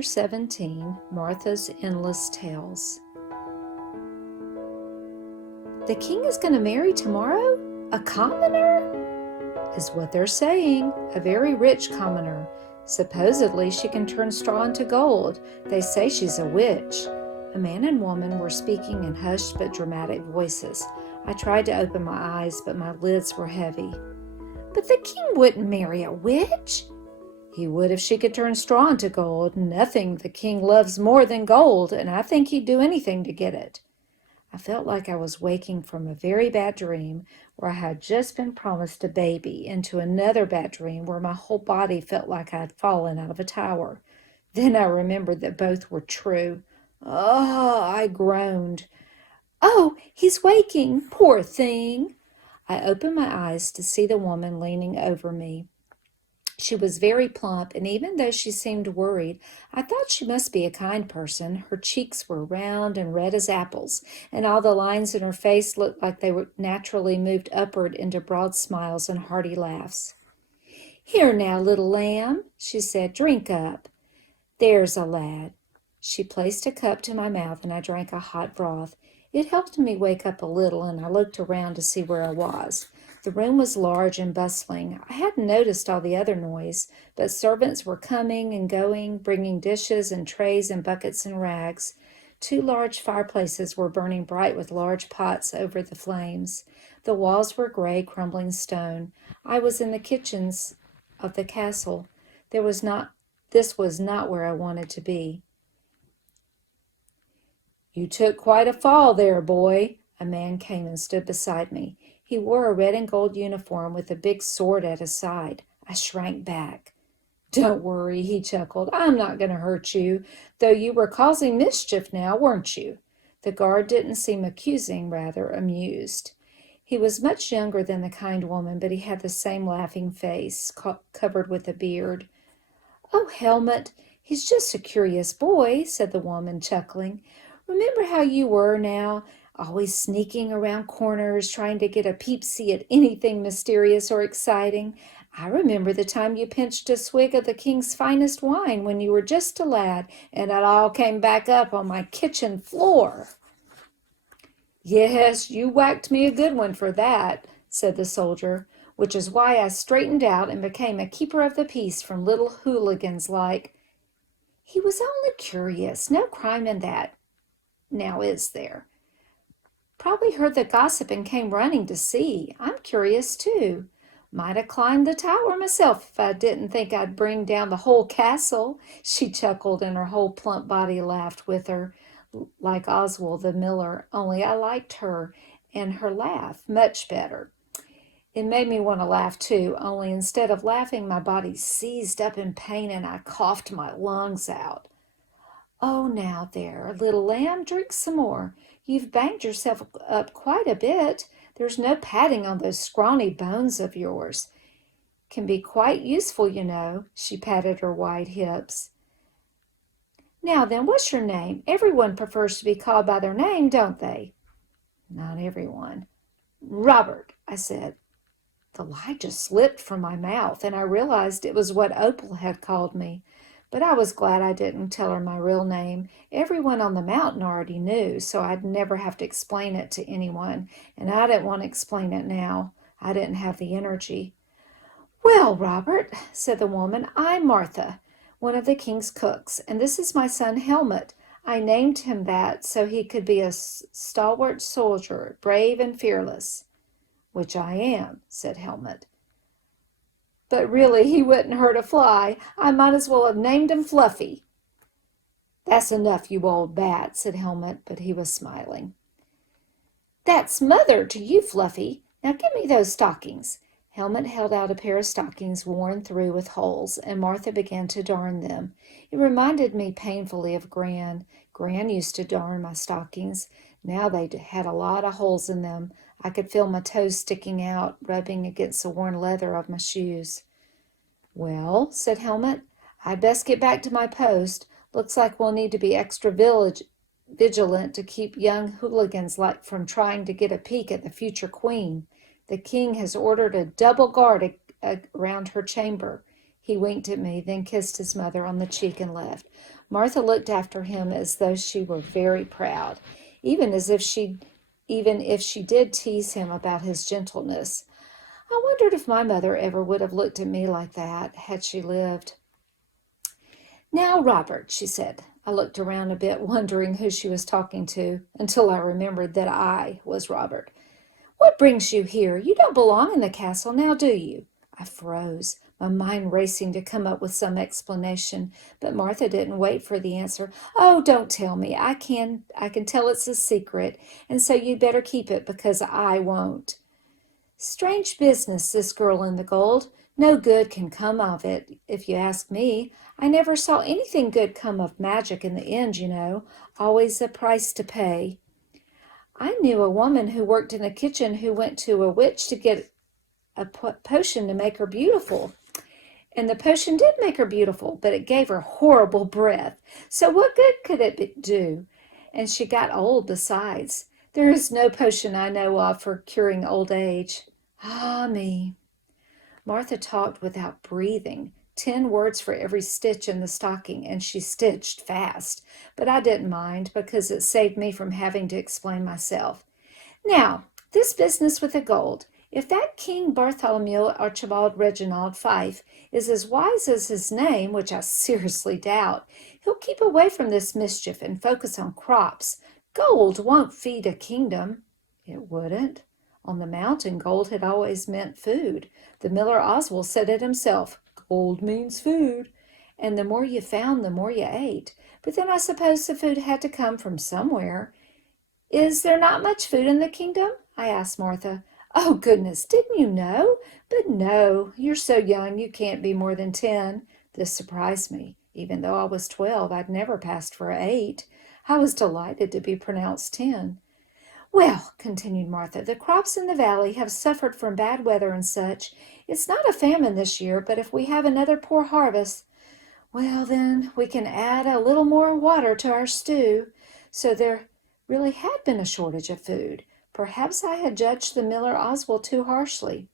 Chapter 17, Martha's Endless Tales. The king is going to marry tomorrow? A commoner? Is what they're saying. A very rich commoner. Supposedly she can turn straw into gold. They say she's a witch. A man and woman were speaking in hushed but dramatic voices. I tried to open my eyes, but my lids were heavy. But the king wouldn't marry a witch. He would if she could turn straw into gold. Nothing the king loves more than gold, and I think he'd do anything to get it. I felt like I was waking from a very bad dream where I had just been promised a baby into another bad dream where my whole body felt like I had fallen out of a tower. Then I remembered that both were true. Oh, I groaned. Oh, he's waking, poor thing. I opened my eyes to see the woman leaning over me. She was very plump, and even though she seemed worried, I thought she must be a kind person. Her cheeks were round and red as apples, and all the lines in her face looked like they were naturally moved upward into broad smiles and hearty laughs. "Here now, little lamb," she said, "drink up. There's a lad." She placed a cup to my mouth, and I drank a hot broth. It helped me wake up a little, and I looked around to see where I was. The room was large and bustling. I hadn't noticed all the other noise, but servants were coming and going, bringing dishes and trays and buckets and rags. 2 large fireplaces were burning bright with large pots over the flames. The walls were gray, crumbling stone. I was in the kitchens of the castle. This was not where I wanted to be. "You took quite a fall there, boy." A man came and stood beside me. He wore a red and gold uniform with a big sword at his side. I shrank back. "Don't worry," he chuckled. "I'm not going to hurt you, though you were causing mischief now, weren't you?" The guard didn't seem accusing, rather amused. He was much younger than the kind woman, but he had the same laughing face, covered with a beard. "Oh, Helmut, he's just a curious boy," said the woman, chuckling. "Remember how you were now? Always sneaking around corners, trying to get a peep-see at anything mysterious or exciting. I remember the time you pinched a swig of the king's finest wine when you were just a lad, and it all came back up on my kitchen floor." "Yes, you whacked me a good one for that," said the soldier, "which is why I straightened out and became a keeper of the peace from little hooligans like—" "He was only curious. No crime in that. Now, is there? Probably heard the gossip and came running to see. I'm curious, too. Might have climbed the tower myself if I didn't think I'd bring down the whole castle." She chuckled, and her whole plump body laughed with her, like Oswald the miller, only I liked her and her laugh much better. It made me want to laugh, too, only instead of laughing, my body seized up in pain and I coughed my lungs out. "Oh, now there, little lamb, drink some more. You've banged yourself up quite a bit. There's no padding on those scrawny bones of yours. Can be quite useful, you know." She patted her wide hips. "Now then, what's your name? Everyone prefers to be called by their name, don't they?" "Not everyone." "Robert," I said. The lie just slipped from my mouth, and I realized it was what Opal had called me. But I was glad I didn't tell her my real name. Everyone on the mountain already knew, so I'd never have to explain it to anyone, and I didn't want to explain it now. I didn't have the energy. "Well, Robert," said the woman, "I'm Martha, one of the king's cooks, and this is my son Helmut. I named him that so he could be a stalwart soldier, brave and fearless." "Which I am," said Helmut. "But really he wouldn't hurt a fly. I might as well have named him Fluffy." "That's enough, you old bat," said Helmut, but he was smiling. "That's mother to you, Fluffy. Now give me those stockings." Helmut held out a pair of stockings worn through with holes, and Martha began to darn them. It reminded me painfully of Gran. Gran used to darn my stockings. Now they had a lot of holes in them. I could feel my toes sticking out, rubbing against the worn leather of my shoes. "Well," said Helmut, "I'd best get back to my post. Looks like we'll need to be extra vigilant to keep young hooligans like from trying to get a peek at the future queen. The king has ordered a double guard around her chamber." He winked at me, then kissed his mother on the cheek and left. Martha looked after him as though she were very proud, even as if she even if she did tease him about his gentleness. I wondered if my mother ever would have looked at me like that had she lived. Now, Robert, she said. I looked around a bit, wondering who she was talking to, until I remembered that I was Robert. What brings you here? You don't belong in the castle now, do you? I froze, my mind racing to come up with some explanation, but Martha didn't wait for the answer. Oh, don't tell me. I can tell it's a secret, and so you'd better keep it because I won't. Strange business, this girl in the gold. No good can come of it, if you ask me. I never saw anything good come of magic in the end, you know. Always a price to pay. I knew a woman who worked in the kitchen who went to a witch to get a potion to make her beautiful. And the potion did make her beautiful, but it gave her horrible breath. So what good could it do? And she got old besides. There is no potion I know of for curing old age. Ah, me. Martha talked without breathing, 10 words for every stitch in the stocking, and she stitched fast. But I didn't mind because it saved me from having to explain myself. Now, this business with the gold. If that King Bartholomew Archibald Reginald Fife is as wise as his name, which I seriously doubt, he'll keep away from this mischief and focus on crops. Gold won't feed a kingdom. It wouldn't. On the mountain, gold had always meant food. The miller Oswald said it himself, gold means food. And the more you found, the more you ate. But then I suppose the food had to come from somewhere. Is there not much food in the kingdom? I asked Martha. Oh, goodness, didn't you know? But no, you're so young you can't be more than 10. This surprised me. Even though I was 12, I'd never passed for 8. I was delighted to be pronounced 10. Well, continued Martha, the crops in the valley have suffered from bad weather and such. It's not a famine this year, but if we have another poor harvest, well, then we can add a little more water to our stew. So there really had been a shortage of food. Perhaps I had judged the miller Oswald too harshly.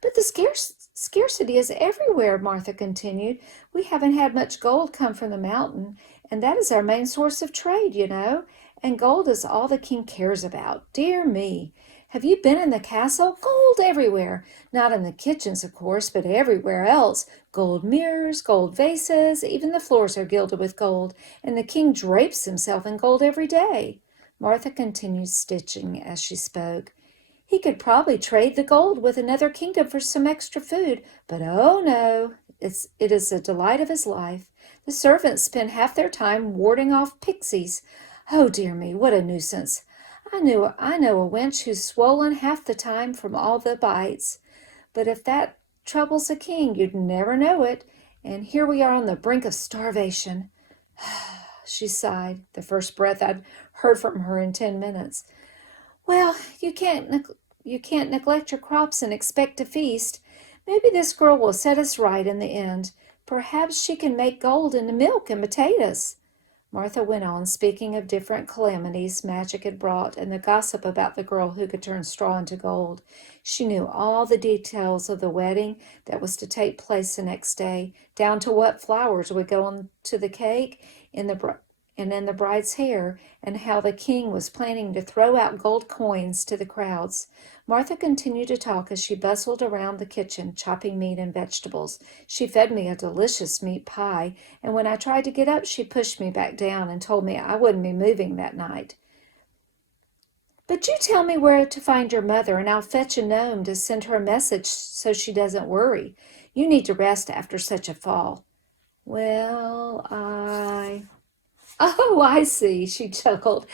But the scarcity is everywhere, Martha continued. We haven't had much gold come from the mountain, and that is our main source of trade, you know. And gold is all the king cares about. Dear me, have you been in the castle? Gold everywhere. Not in the kitchens, of course, but everywhere else. Gold mirrors, gold vases, even the floors are gilded with gold, and the king drapes himself in gold every day. Martha continued stitching as she spoke. He could probably trade the gold with another kingdom for some extra food, but oh no, it is the delight of his life. The servants spend half their time warding off pixies. Oh dear me, what a nuisance. I know a wench who's swollen half the time from all the bites. But if that troubles a king, you'd never know it. And here we are on the brink of starvation. She sighed, the first breath I'd heard from her in 10 minutes. Well, you can't neglect your crops and expect to feast. Maybe this girl will set us right in the end. Perhaps she can make gold into milk and potatoes. Martha went on, speaking of different calamities magic had brought and the gossip about the girl who could turn straw into gold. She knew all the details of the wedding that was to take place the next day, down to what flowers would go on to the cake in the bride's hair, and how the king was planning to throw out gold coins to the crowds. Martha continued to talk as she bustled around the kitchen, chopping meat and vegetables. She fed me a delicious meat pie, and when I tried to get up, she pushed me back down and told me I wouldn't be moving that night. But you tell me where to find your mother, and I'll fetch a gnome to send her a message so she doesn't worry. You need to rest after such a fall. Well, Oh, I see, she chuckled.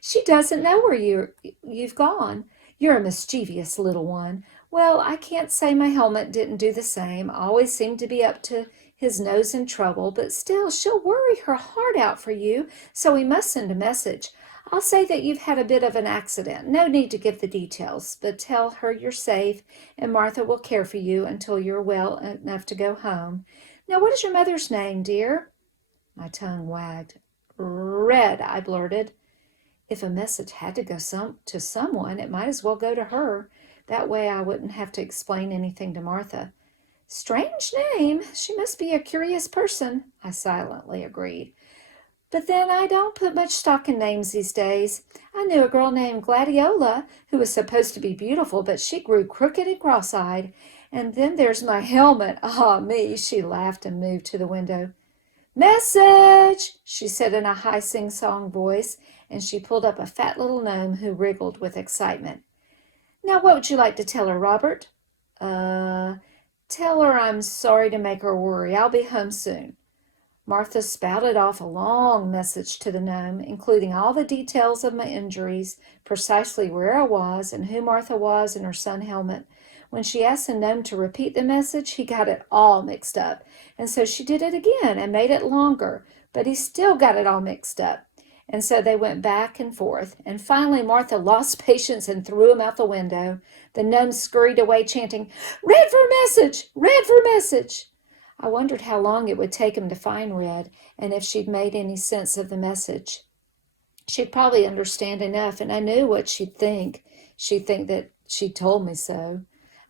She doesn't know where you've gone. You're a mischievous little one. Well, I can't say my Helmut didn't do the same. Always seemed to be up to his nose in trouble, but still she'll worry her heart out for you, so we must send a message. I'll say that you've had a bit of an accident. No need to give the details, but tell her you're safe, and Martha will care for you until you're well enough to go home. Now, what is your mother's name, dear? My tongue wagged. Red, I blurted. If a message had to go to someone, it might as well go to her. That way I wouldn't have to explain anything to Martha. Strange name. She must be a curious person, I silently agreed. But then I don't put much stock in names these days. I knew a girl named Gladiola who was supposed to be beautiful, but she grew crooked and cross-eyed. And then there's my Helmut. Ah, me, she laughed and moved to the window. Message, she said in a high sing-song voice, and she pulled up a fat little gnome who wriggled with excitement. Now what would you like to tell her, Robert? Tell her I'm sorry to make her worry. I'll be home soon. Martha spouted off a long message to the gnome, including all the details of my injuries, precisely where I was, and who Martha was, and her son Helmut. When she asked the gnome to repeat the message, he got it all mixed up, and so she did it again and made it longer, but he still got it all mixed up. And so they went back and forth, and finally Martha lost patience and threw him out the window. The gnome scurried away, chanting, Red for message! Red for message! I wondered how long it would take him to find Red, and if she'd made any sense of the message. She'd probably understand enough, and I knew what she'd think. She'd think that she'd told me so.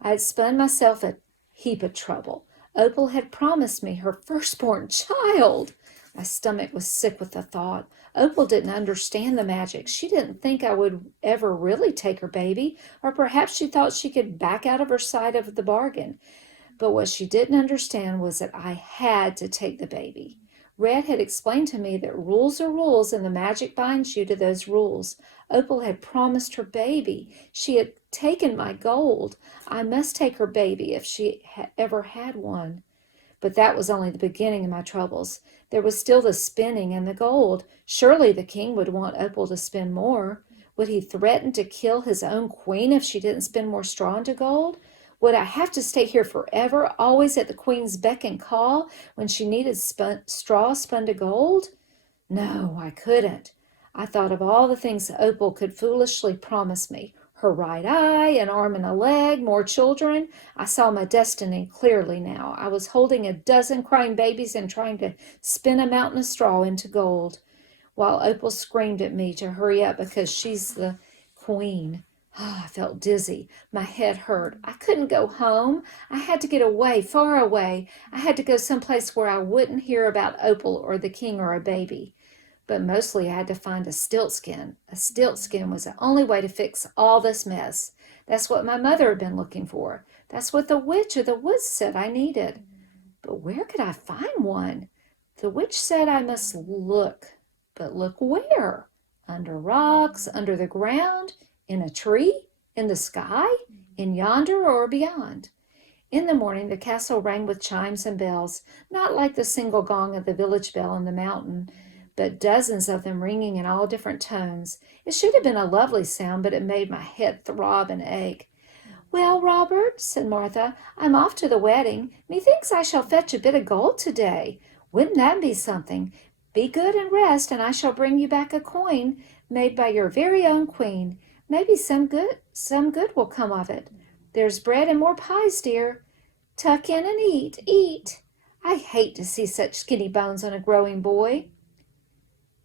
I had spun myself a heap of trouble. Opal had promised me her firstborn child. My stomach was sick with the thought. Opal didn't understand the magic. She didn't think I would ever really take her baby, or perhaps she thought she could back out of her side of the bargain. But what she didn't understand was that I had to take the baby. Red had explained to me that rules are rules and the magic binds you to those rules. Opal had promised her baby. She had taken my gold. I must take her baby if she ever had one. But that was only the beginning of my troubles. There was still the spinning and the gold. Surely the king would want Opal to spin more. Would he threaten to kill his own queen if she didn't spin more straw into gold? Would I have to stay here forever, always at the queen's beck and call when she needed straw spun to gold? No, I couldn't. I thought of all the things Opal could foolishly promise me. Her right eye, an arm and a leg, more children. I saw my destiny clearly now. I was holding a dozen crying babies and trying to spin a mountain of straw into gold, while Opal screamed at me to hurry up because she's the queen. I felt dizzy. My head hurt. I couldn't go home. I had to get away, far away. I had to go someplace where I wouldn't hear about Opal or the king or a baby. But mostly I had to find a stilt skin. A stilt skin was the only way to fix all this mess. That's what my mother had been looking for. That's what the witch of the woods said I needed. But where could I find one? The witch said I must look. But look where? Under rocks, under the ground? In a tree? In the sky? In yonder or beyond? In the morning the castle rang with chimes and bells, not like the single gong of the village bell in the mountain, but dozens of them ringing in all different tones. It should have been a lovely sound, but it made my head throb and ache. Well, Robert, said Martha, I'm off to the wedding. Methinks I shall fetch a bit of gold today. Wouldn't that be something? Be good and rest, and I shall bring you back a coin made by your very own queen. Maybe some good will come of it. There's bread and more pies, dear. Tuck in and eat, eat. I hate to see such skinny bones on a growing boy.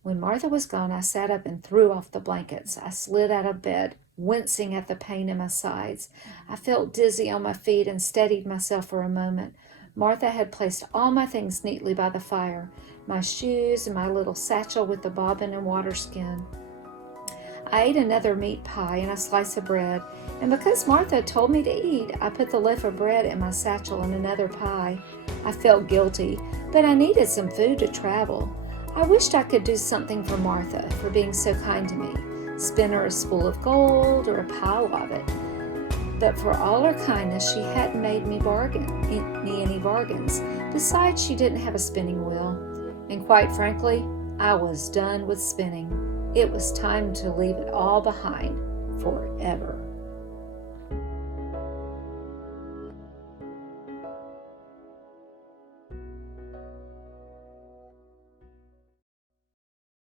When Martha was gone, I sat up and threw off the blankets. I slid out of bed, wincing at the pain in my sides. I felt dizzy on my feet and steadied myself for a moment. Martha had placed all my things neatly by the fire, my shoes and my little satchel with the bobbin and water skin. I ate another meat pie and a slice of bread, and because Martha told me to eat, I put the loaf of bread in my satchel and another pie. I felt guilty, but I needed some food to travel. I wished I could do something for Martha for being so kind to me, spin her a spool of gold or a pile of it. But for all her kindness, she hadn't made me any bargains. Besides, she didn't have a spinning wheel. And quite frankly, I was done with spinning. It was time to leave it all behind forever.